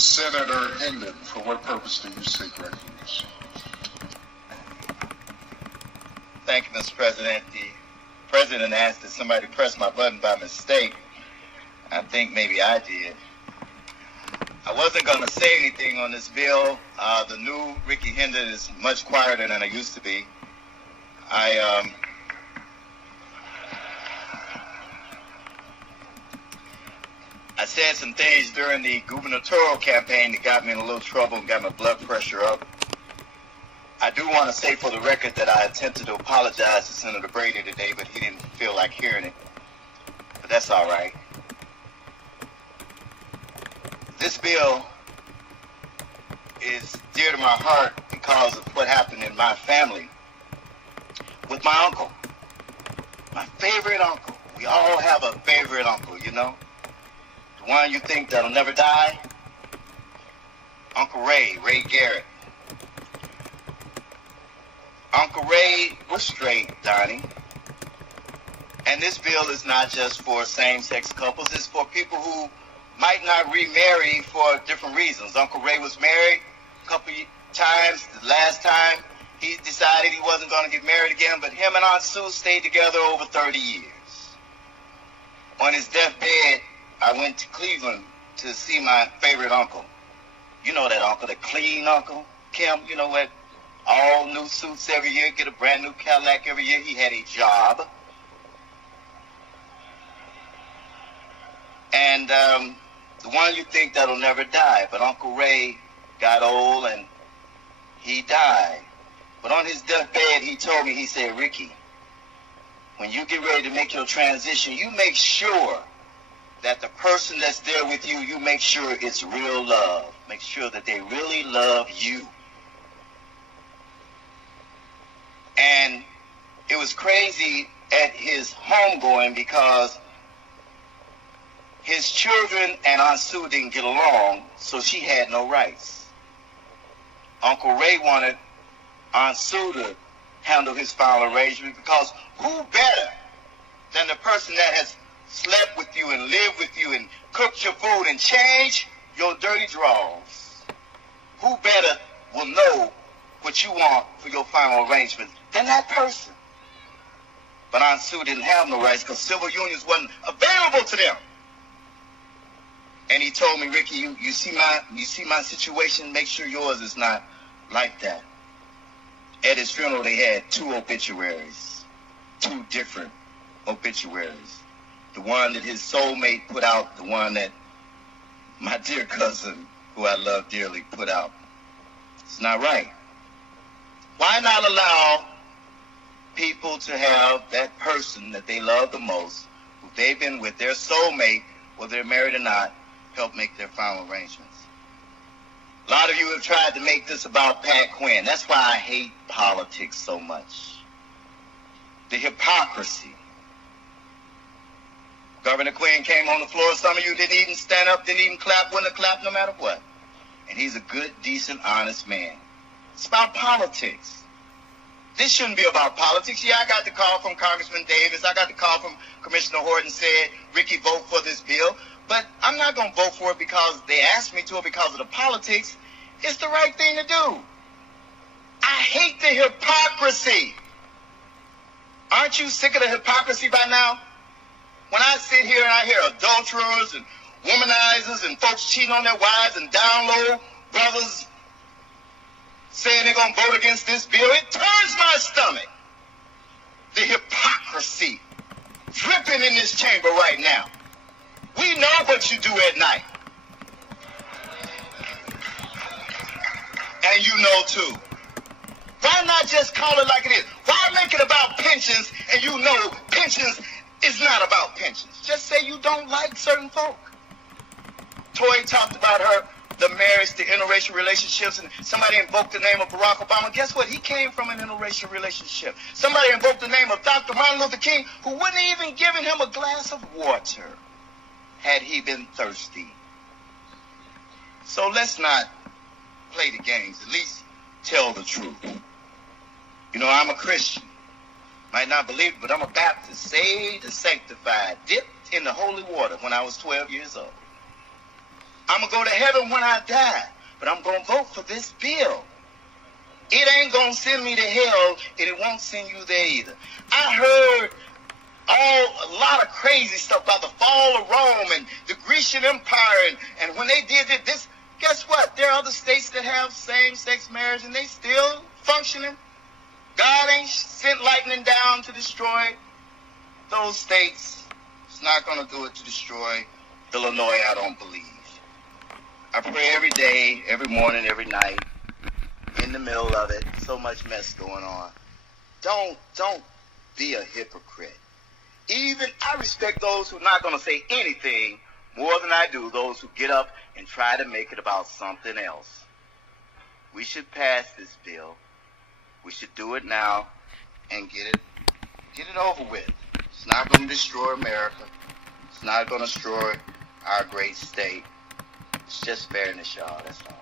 Senator Hendon, for what purpose do you seek recognition? Thank you, Mr. President. The President asked that somebody press my button by mistake. I think maybe I did. I wasn't going to say anything on this bill. The new Rickey Hendon is much quieter than I used to be. I said some things during the gubernatorial campaign that got me in a little trouble and got my blood pressure up. I do want to say for the record that I attempted to apologize to Senator Brady today, but he didn't feel like hearing it. But that's all right. This bill is dear to my heart because of what happened in my family with my uncle. My favorite uncle. We all have a favorite uncle, you know? The one you think that'll never die? Uncle Ray Garrett. Uncle Ray was straight, Donnie. And this bill is not just for same-sex couples. It's for people who might not remarry for different reasons. Uncle Ray was married a couple times. The last time he decided he wasn't going to get married again, but him and Aunt Sue stayed together over 30 years. On his deathbed, I went to Cleveland to see my favorite uncle. You know that uncle, the clean uncle, Kim, you know what? All new suits every year, get a brand new Cadillac every year. He had a job. And the one you think that'll never die. But Uncle Ray got old and he died. But on his deathbed, he told me, he said, Rickey, when you get ready to make your transition, you make sure that the person that's there with you, you make sure it's real love. Make sure that they really love you. And it was crazy at his homegoing because his children and Aunt Sue didn't get along, so she had no rights. Uncle Ray wanted Aunt Sue to handle his final arrangement because who better than the person that has slept with you and lived with you and cooked your food and changed your dirty drawers? Who better will know what you want for your final arrangement than that person? But Aunt Sue didn't have no rights because civil unions wasn't available to them. And he told me, Rickey, you see my situation, make sure yours is not like that. At his funeral, they had 2 obituaries, 2 different obituaries. The one that his soulmate put out, the one that my dear cousin, who I love dearly, put out. It's not right. Why not allow people to have that person that they love the most, who they've been with, their soulmate, whether they're married or not, help make their final arrangements? A lot of you have tried to make this about Pat Quinn. That's why I hate politics so much. The hypocrisy. Governor Quinn came on the floor. Some of you didn't even stand up, didn't even clap, wouldn't have clapped no matter what. And he's a good, decent, honest man. It's about politics. This shouldn't be about politics. Yeah, I got the call from Congressman Davis. I got the call from Commissioner Horton said, Rickey, vote for this bill. But I'm not going to vote for it because they asked me to or because of the politics. It's the right thing to do. I hate the hypocrisy. Aren't you sick of the hypocrisy by now? When I sit here and I hear adulterers and womanizers and folks cheating on their wives and down low brothers saying they're going to vote against this bill, it turns my stomach. The hypocrisy dripping in this chamber right now. We know what you do at night. And you know too. Why not just call it like it is? Why make it about pensions and you know pensions is not about pensions? Just say you don't like certain folk. Toy talked about the marriage, the interracial relationships, and somebody invoked the name of Barack Obama. Guess what? He came from an interracial relationship. Somebody invoked the name of Dr. Martin Luther King, who wouldn't even given him a glass of water had he been thirsty. So let's not play the games. At least tell the truth. You know, I'm a Christian. Might not believe it, but I'm a Baptist, saved and sanctified, dipped in the holy water when I was 12 years old. I'm going to go to heaven when I die. But I'm going to vote for this bill. It ain't going to send me to hell, and it won't send you there either. I heard a lot of crazy stuff about the fall of Rome and the Grecian Empire, and when they did this, guess what? There are other states that have same-sex marriage, and they still functioning. God ain't sent lightning down to destroy those states. It's not going to do it to destroy Illinois, I don't believe. I pray every day, every morning, every night, in the middle of it, so much mess going on. Don't be a hypocrite. Even I respect those who are not going to say anything more than I do those who get up and try to make it about something else. We should pass this bill. We should do it now and get it over with. It's not going to destroy America. It's not going to destroy our great state. It's just fairness, y'all. That's all.